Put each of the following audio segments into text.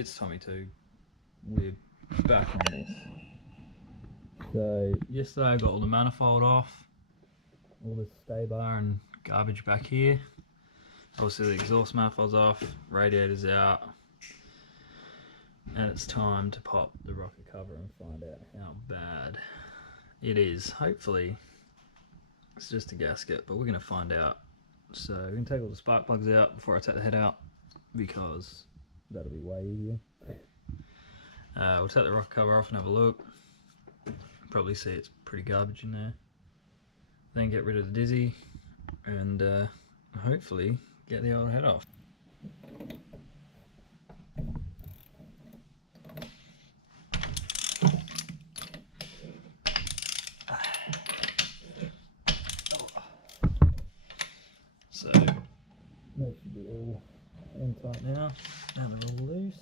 it's Tommy Touge. We're back on this. So yesterday I got all the manifold off, all the stay bar and garbage back here. Obviously the exhaust manifold's off, radiator's out, and it's time to pop the rocker cover and find out how bad it is. Hopefully it's just a gasket, but we're going to find out. So we're going to take all the spark plugs out before I take the head out, because that'll be way easier. We'll take the rocker cover off and have a look. Probably see it's pretty garbage in there. Then get rid of the dizzy and hopefully get the old head off. So that should be all in tight now, and they're all loose.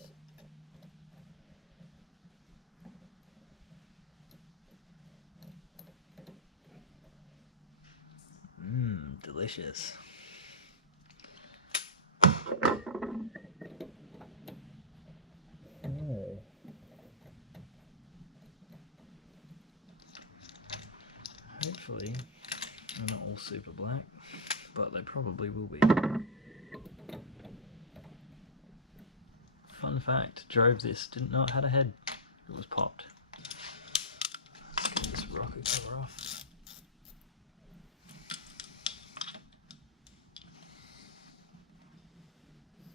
Delicious. Okay. Hopefully they're not all super black, but they probably will be. Fun fact, drove this, didn't know it had a head. It was popped. Let's get this rocker cover off.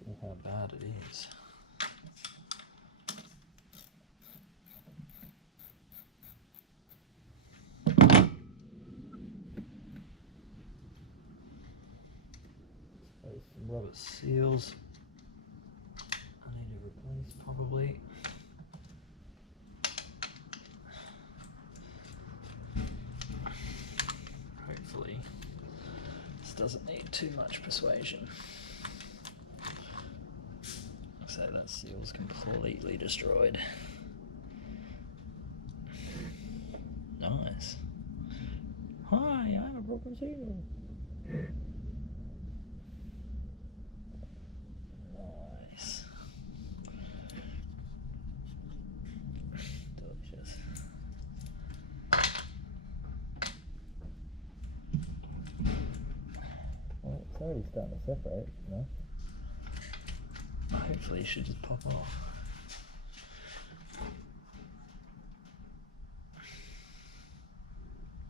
See how bad it is. There's some rubber seals I need to replace probably. Hopefully this doesn't need too much persuasion. So that seal's completely destroyed. Nice. Hi, I have a broken seal. Nice. Delicious. Well, it's already starting to separate, you know. Hopefully it should just pop off.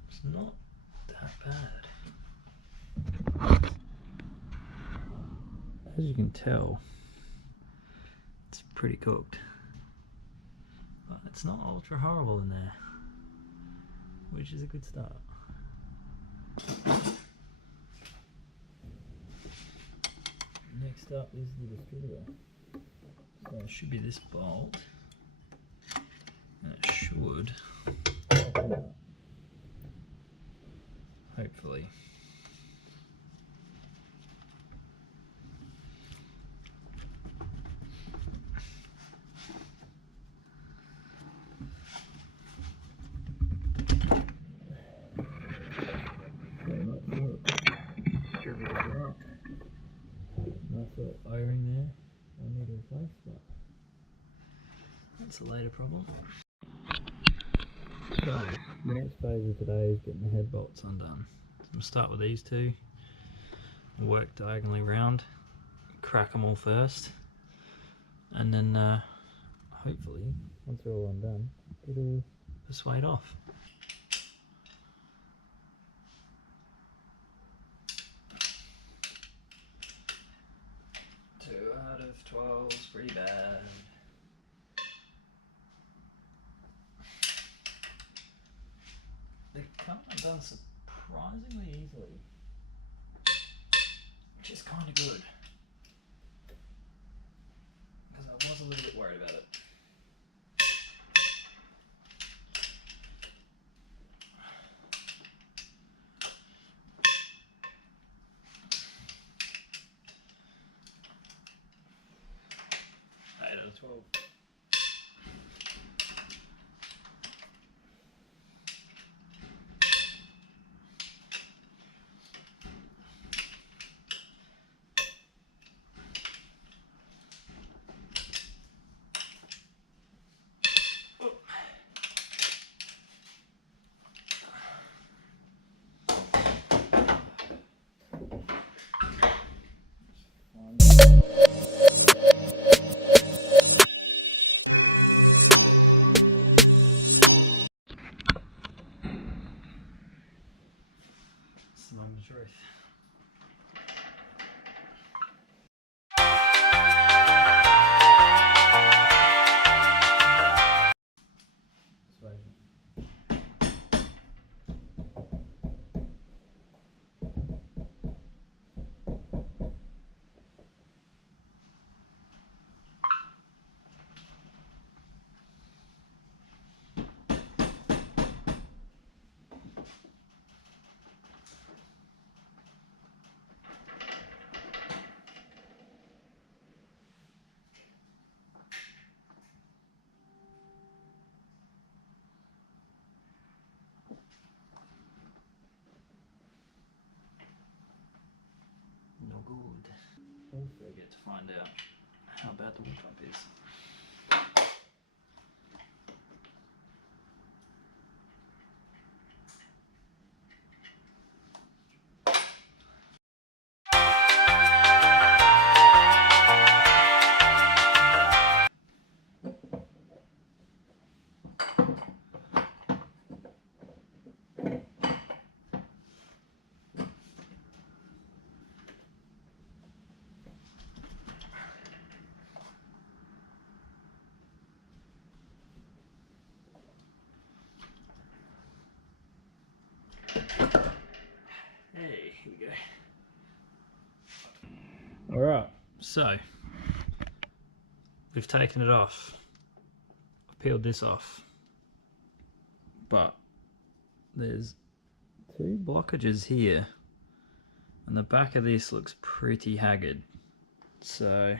It's not that bad. As you can tell, it's pretty cooked. But it's not ultra horrible in there, which is a good start. Next up is the distributor. So it should be this bolt, and it should open up, hopefully. Nice little O-ring there I need to replace, but that's a later problem. So the next phase of today is getting the head bolts undone. So I'm going to start with these two, work diagonally round, crack them all first, and then hopefully once they're all undone it'll persuade off. 2 out of 12 is pretty bad. They come undone surprisingly easily, which is kind of good, because I was a little bit worried about it. Out of 12. the truth. No good. Also get to find out how bad the wood type is. Hey, here we go. Alright, so we've taken it off. I've peeled this off. But there's two blockages here. And the back of this looks pretty haggard. So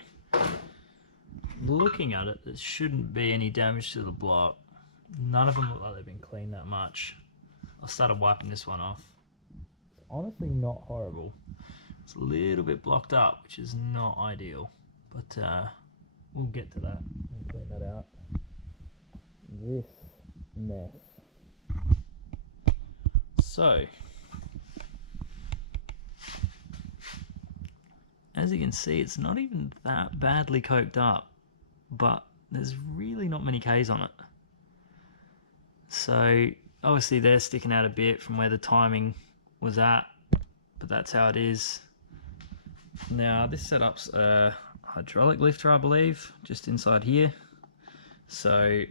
looking at it, there shouldn't be any damage to the block. None of them look like they've been cleaned that much. I started wiping this one off. It's honestly not horrible. It's a little bit blocked up, which is not ideal, but we'll get to that and clean that out. This mess. So, as you can see, it's not even that badly coked up, but there's really not many Ks on it. So obviously they're sticking out a bit from where the timing was at, but that's how it is. Now this setup's a hydraulic lifter, I believe, just inside here. So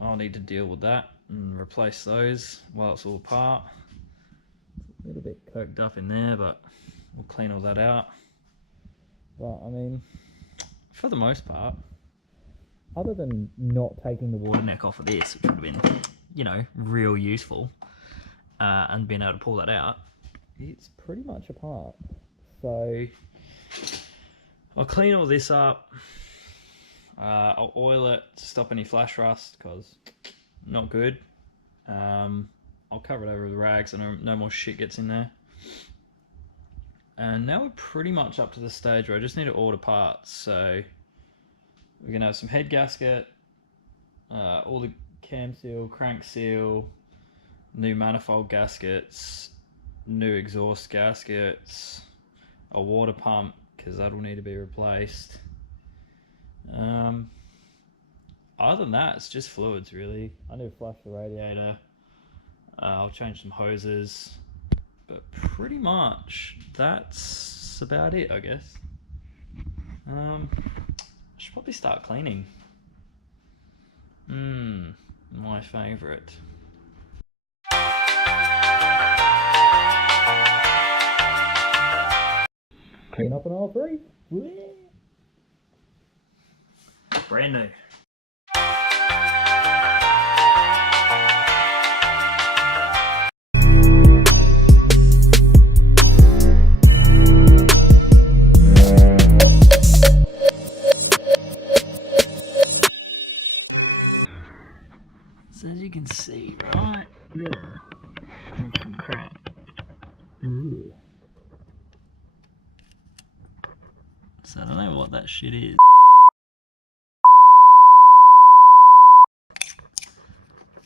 I'll need to deal with that and replace those while it's all apart. A little bit coked up in there, but we'll clean all that out. But I mean, for the most part, other than not taking the water neck off of this, which would have been, you know, real useful, and being able to pull that out, it's pretty much apart. So I'll clean all this up. I'll oil it to stop any flash rust, because not good. I'll cover it over with rags so no more shit gets in there. And now we're pretty much up to the stage where I just need to order parts. So we're gonna have some head gasket, all the cam seal, crank seal, new manifold gaskets, new exhaust gaskets, a water pump, because that'll need to be replaced. Other than that, it's just fluids really. I need to flush the radiator. I'll change some hoses, but pretty much that's about it, I guess. I should probably start cleaning. My favorite. Clean up on all three. Brand new. So as you can see, right there, there's some crap. Ooh. So I don't know what that shit is.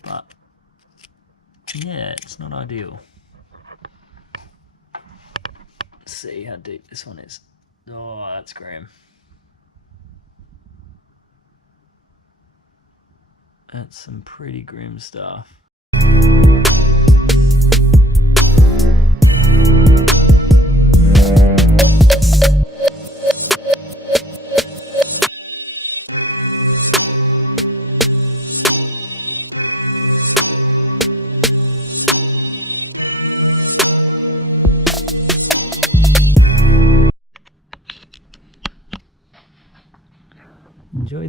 But yeah, it's not ideal. Let's see how deep this one is. Oh, that's grim. That's some pretty grim stuff.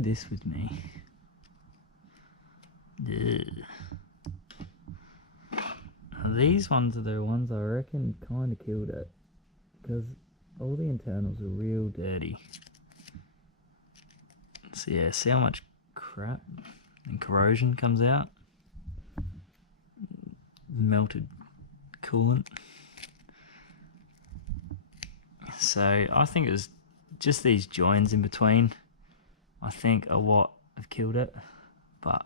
this with me. Ugh. These ones are the ones I reckon kind of killed it, because all the internals are real dirty. So yeah, see how much crap and corrosion comes out? Melted coolant. So I think it was just these joins in between, I think, are what have killed it, but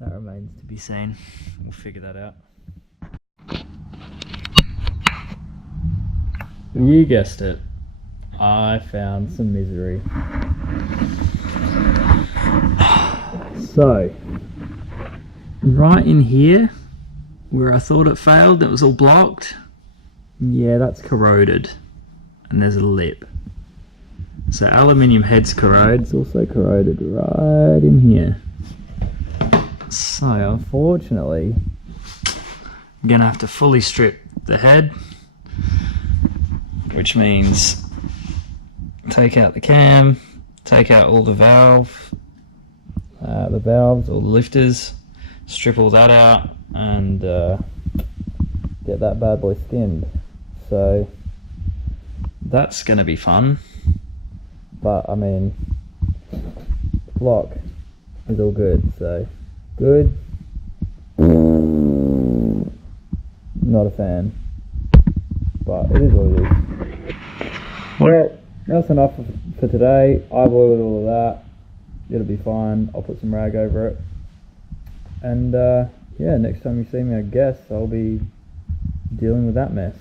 that remains to be seen. We'll figure that out. You guessed it, I found some misery. So, right in here, where I thought it failed, it was all blocked. Yeah, that's corroded, and there's a lip. So aluminium head's corroded, it's also corroded right in here. So unfortunately, I'm gonna have to fully strip the head, which means take out the cam, take out all the valves, all the lifters, strip all that out, and get that bad boy skinned. So that's gonna be fun. But I mean, lock is all good, so good. Not a fan, but it is what it is. Well, that's enough for today. I boiled all of that. It'll be fine. I'll put some rag over it. And yeah, next time you see me, I guess I'll be dealing with that mess.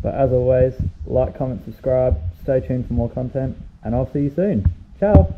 But as always, like, comment, subscribe. Stay tuned for more content, and I'll see you soon. Ciao!